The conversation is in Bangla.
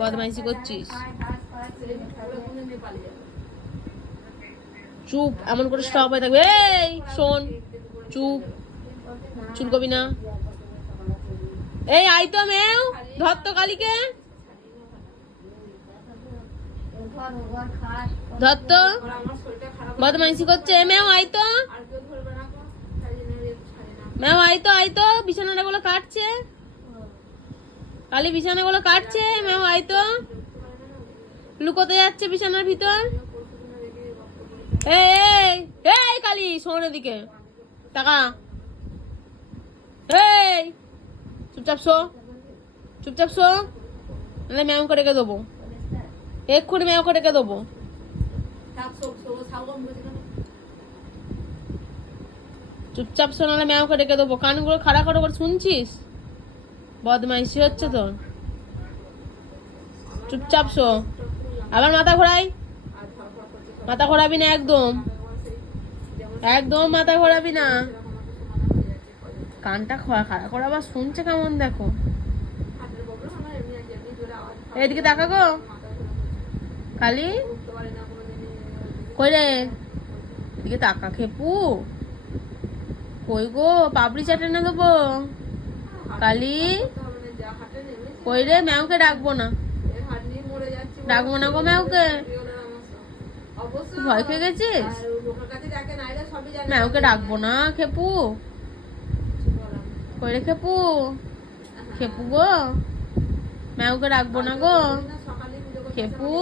বদমাইশি করছিস। চুপ, এমন করে স্টপ হয়ে থাকবে। এই শোন, চুপ, চুলকবি না। এই আই তো মেও, ধর তো কালীকে, ধর তো। বদমাইশি করছে। মেও আই তো, মেও আই তো, আই তো। বিছানাটা গুলো কাটছে, কালী বিছানা গুলো কাটছে। মেও আই তো, লুকোতে যাচ্ছে বিছানার ভিতর। এই এই এই কালী শোন এদিকে, টাকা। এই চুপচাপ শো, চুপচাপ শো, নাহলে ম্যাম করে রেখে দেবো, এক্ষুনি ম্যাম করে রেখে দেবো। চুপচাপ শো, নাহলে ম্যাম করে রেখে দেবো। কানগুলো খাড়া খাড়া করে শুনছিস? বদমাইশি হচ্ছে তোর। চুপচাপ শো। আবার মাথা ঘোরাই, মাথা ঘোরাবি না একদম, একদম মাথা ঘোরাবি না। কানটা খাড়া করে আবার শুনছে কেমন দেখো। এদিকে তাকা গো কালী, কই রে? এদিকে তাকা খেপু, কই গো? পাপড়ি চাটে না দেবো। কালী কই রে? ম্যাওকে ডাকবো না, ডাকবো না গো ম্যাওকে। ভয় খেয়ে গেছিস? ম্যাওকে ডাকবো না খেপু। কই রে খেপু? খেপু গো, ম্যাওকে ডাকবো না গো খেপু।